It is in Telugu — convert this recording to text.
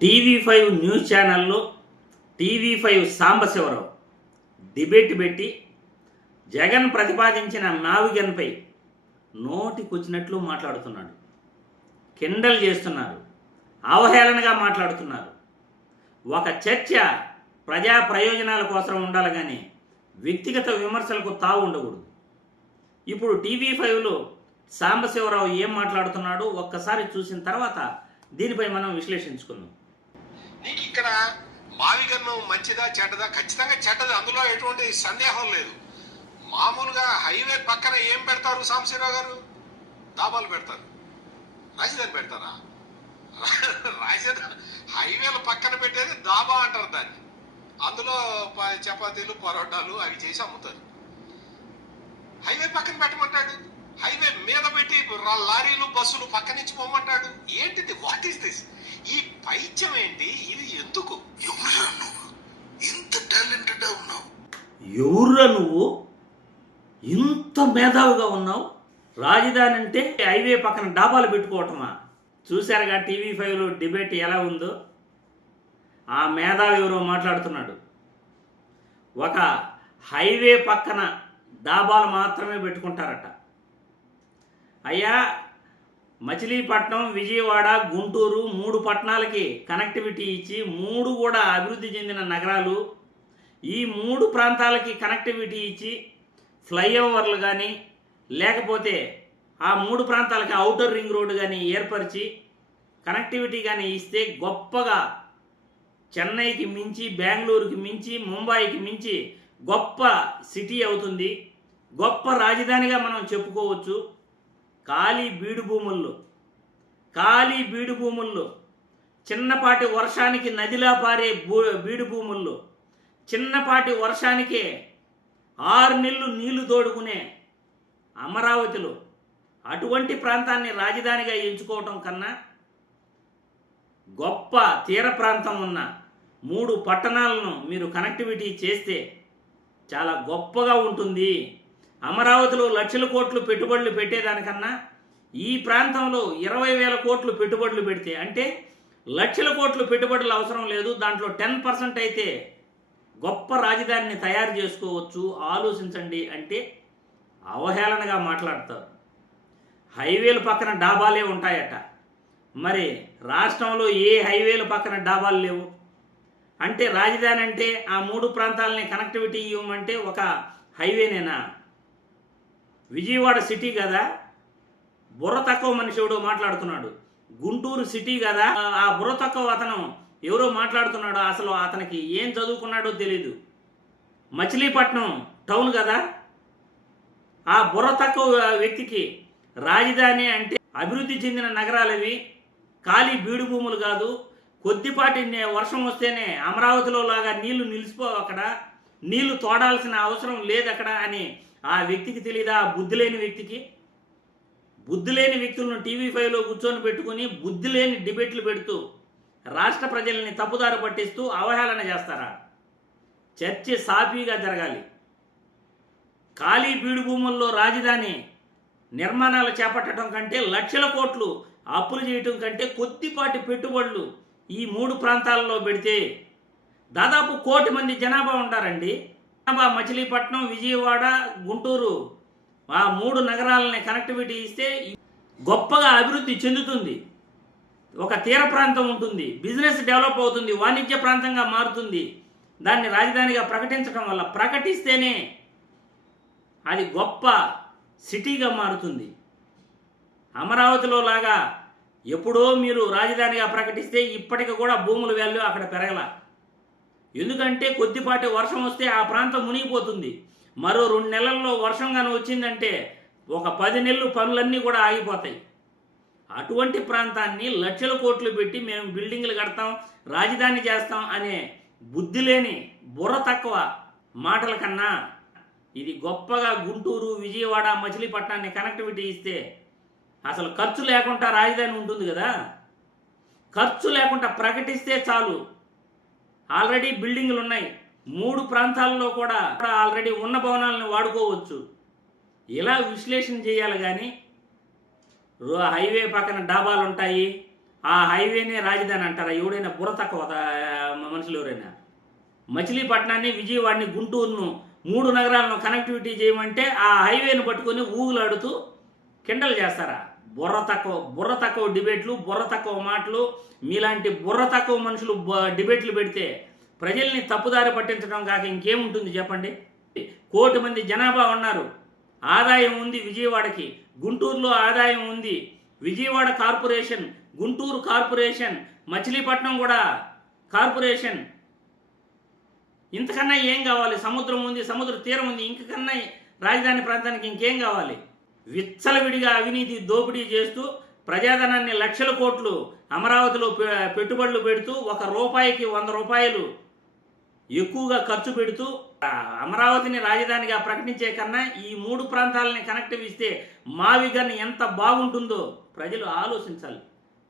టీవీ5 న్యూస్ ఛానల్లో టీవీ5 సాంబశివరావు డిబేట్ పెట్టి జగన్ ప్రతిపాదించిన నావిగన్పై నోటికొచ్చినట్లు మాట్లాడుతున్నాడు. కిండల్ చేస్తున్నారు, అవహేళనగా మాట్లాడుతున్నారు. ఒక చర్చ ప్రజా ప్రయోజనాల కోసం ఉండాలి కానీ వ్యక్తిగత విమర్శలకు తావు ఉండకూడదు. ఇప్పుడు టీవీ5లో సాంబశివరావు ఏం మాట్లాడుతున్నాడో ఒక్కసారి చూసిన తర్వాత దీనిపై మనం విశ్లేషించుకుందాం. నీకు ఇక్కడ మావిగన్నం మంచిదా చెడ్డదా? ఖచ్చితంగా చెడ్డది, అందులో ఎటువంటి సందేహం లేదు. మామూలుగా హైవే పక్కన ఏం పెడతారు సాంబశివరావు గారు? డాబాలు పెడతారు. రాజధాని పెడతారా? రాజధాని హైవేల పక్కన పెట్టేది దాబా అంటారు దాన్ని. అందులో చపాతీలు పరోటాలు అవి చేసి అమ్ముతారు. హైవే పక్కన పెట్టమంటాడు, హైవే మీద పెట్టి లారీలు బస్సులు పక్క నుంచి పోమంటాడు. ఏంటిది? What is this? ఈ పైత్యం ఏంటి? ఇది ఎందుకు? ఎవరురా నువ్వు ఇంత టాలెంటెడ్ ఉన్నావు? ఎవరురా నువ్వు ఇంత మేధావిగా ఉన్నావు? రాజధాని అంటే హైవే పక్కన డాబాలు పెట్టుకోవటమా? చూశారుగా టీవీ5లో డిబేట్ ఎలా ఉందో. ఆ మేధావి ఎవరో మాట్లాడుతున్నాడు. ఒక హైవే పక్కన డాబాలు మాత్రమే పెట్టుకుంటారట. అయ్యా, మచిలీపట్నం, విజయవాడ, గుంటూరు 3 పట్టణాలకి కనెక్టివిటీ ఇచ్చి 3 కూడా అభివృద్ధి చెందిన నగరాలు. ఈ 3 ప్రాంతాలకి కనెక్టివిటీ ఇచ్చి ఫ్లైఓవర్లు కానీ లేకపోతే ఆ 3 ప్రాంతాలకి ఔటర్ రింగ్ రోడ్డు కానీ ఏర్పరిచి కనెక్టివిటీ కానీ ఇస్తే గొప్పగా చెన్నైకి మించి, బెంగళూరుకి మించి, ముంబైకి మించి గొప్ప సిటీ అవుతుంది. గొప్ప రాజధానిగా మనం చెప్పుకోవచ్చు. ఖాళీ బీడు భూముల్లో చిన్నపాటి వర్షానికి నదిలా పారే బీడు భూముల్లో చిన్నపాటి వర్షానికే 6 నెలలు నీళ్లు తోడుకునే అమరావతిలో అటువంటి ప్రాంతాన్ని రాజధానిగా ఎంచుకోవటం కన్నా గొప్ప తీర ప్రాంతం ఉన్న 3 పట్టణాలను మీరు కనెక్టివిటీ చేస్తే చాలా గొప్పగా ఉంటుంది. అమరావతిలో లక్షల కోట్లు పెట్టుబడులు పెట్టేదానికన్నా ఈ ప్రాంతంలో 20,000 కోట్లు పెట్టుబడులు పెడితే, అంటే లక్షల కోట్లు పెట్టుబడులు అవసరం లేదు, దాంట్లో 10% అయితే గొప్ప రాజధానిని తయారు చేసుకోవచ్చు, ఆలోచించండి అంటే అవహేళనగా మాట్లాడతారు. హైవేల పక్కన డాబాలే ఉంటాయట. మరి రాష్ట్రంలో ఏ హైవేల పక్కన డాబాలు లేవు? అంటే రాజధాని అంటే ఆ 3 ప్రాంతాలని కనెక్టివిటీ ఇవ్వమంటే ఒక హైవేనేనా? విజయవాడ సిటీ కదా, బుర్ర తక్కువ మనిషి ఎవడో మాట్లాడుతున్నాడు. గుంటూరు సిటీ కదా, ఆ బుర్ర తక్కువ అతను ఎవరో మాట్లాడుతున్నాడు. అసలు అతనికి ఏం చదువుకున్నాడో తెలీదు. మచిలీపట్నం టౌన్ కదా, ఆ బుర్ర తక్కువ వ్యక్తికి రాజధాని అంటే అభివృద్ధి చెందిన నగరాలవి, ఖాళీ బీడు భూములు కాదు. కొద్దిపాటి వర్షం వస్తేనే అమరావతిలో లాగా నీళ్లు నిలిచిపోవు, అక్కడ నీళ్లు తోడాల్సిన అవసరం లేదు అక్కడ అని ఆ వ్యక్తికి తెలీదా? బుద్ధి లేని వ్యక్తికి. బుద్ధి లేని వ్యక్తులను టీవీ5లో కూర్చొని పెట్టుకుని బుద్ధి లేని డిబేట్లు పెడుతూ రాష్ట్ర ప్రజల్ని తప్పుదారి పట్టిస్తూ అవహేళన చేస్తారా? చర్చ సాఫీగా జరగాలి. ఖాళీ బీడు భూముల్లో రాజధాని నిర్మాణాలు చేపట్టడం కంటే, లక్షల కోట్లు అప్పులు చేయటం కంటే కొద్దిపాటి పెట్టుబడులు ఈ 3 ప్రాంతాలలో పెడితే దాదాపు 1 కోటి మంది జనాభా ఉంటారండి. జనాభా మచిలీపట్నం, విజయవాడ, గుంటూరు ఆ 3 నగరాలని కనెక్టివిటీ ఇస్తే గొప్పగా అభివృద్ధి చెందుతుంది. ఒక తీర ప్రాంతం ఉంటుంది, బిజినెస్ డెవలప్ అవుతుంది, వాణిజ్య ప్రాంతంగా మారుతుంది. దాన్ని రాజధానిగా ప్రకటించడం వల్ల, ప్రకటిస్తేనే అది గొప్ప సిటీగా మారుతుంది. అమరావతిలో లాగా ఎప్పుడో మీరు రాజధానిగా ప్రకటిస్తే ఇప్పటికి కూడా భూముల వాల్యూ అక్కడ పెరగల. ఎందుకంటే కొద్దిపాటి వర్షం వస్తే ఆ ప్రాంతం మునిగిపోతుంది. మరో 2 నెలల్లో వర్షం కానీ వచ్చిందంటే ఒక 10 నెలలు పనులన్నీ కూడా ఆగిపోతాయి. అటువంటి ప్రాంతాన్ని లక్షల కోట్లు పెట్టి మేము బిల్డింగ్లు కడతాం, రాజధాని చేస్తాం అనే బుద్ధి లేని బుర్ర తక్కువ మాటల కన్నా ఇది గొప్పగా గుంటూరు, విజయవాడ, మచిలీపట్నాన్ని కనెక్టివిటీ ఇస్తే అసలు ఖర్చు లేకుండా రాజధాని ఉంటుంది కదా. ఖర్చు లేకుండా ప్రకటిస్తే చాలు. ఆల్రెడీ బిల్డింగ్లు ఉన్నాయి, 3 ప్రాంతాల్లో కూడా ఆల్రెడీ ఉన్న భవనాలను వాడుకోవచ్చు. ఇలా విశ్లేషణ చేయాలి కానీ హైవే పక్కన డాబాలు ఉంటాయి, ఆ హైవేనే రాజధాని అంటారా? ఎవడైనా బుర్ర తక్కువ మనుషులు ఎవరైనా? మచిలీపట్నాన్ని, విజయవాడని, గుంటూరును 3 నగరాలను కనెక్టివిటీ చేయమంటే ఆ హైవేను పట్టుకొని ఊగులాడుతూ కిండలు చేస్తారా? బుర్ర తక్కువ డిబేట్లు, బుర్ర తక్కువ మాటలు. మీలాంటి బుర్ర తక్కువ మనుషులు డిబేట్లు పెడితే ప్రజల్ని తప్పుదారి పట్టించడం కాక ఇంకేముంటుంది చెప్పండి? 1 కోటి మంది జనాభా ఉన్నారు. ఆదాయం ఉంది విజయవాడకి. గుంటూరులో ఆదాయం ఉంది. విజయవాడ కార్పొరేషన్, గుంటూరు కార్పొరేషన్, మచిలీపట్నం కూడా కార్పొరేషన్. ఇంతకన్నా ఏం కావాలి? సముద్రం ఉంది, సముద్ర తీరం ఉంది. ఇంకకన్నా రాజధాని ప్రాంతానికి ఇంకేం కావాలి? విచ్చలవిడిగా అవినీతి దోపిడీ చేస్తూ ప్రజాధనాన్ని లక్షల కోట్లు అమరావతిలో పెట్టుబడులు పెడుతూ 1 రూపాయికి 100 రూపాయలు ఎక్కువగా ఖర్చు పెడుతూ అమరావతిని రాజధానిగా ప్రకటించే కన్నా ఈ 3 ప్రాంతాలని కనెక్టివ్ ఇస్తే మావిగన్ ఎంత బాగుంటుందో ప్రజలు ఆలోచించాలి.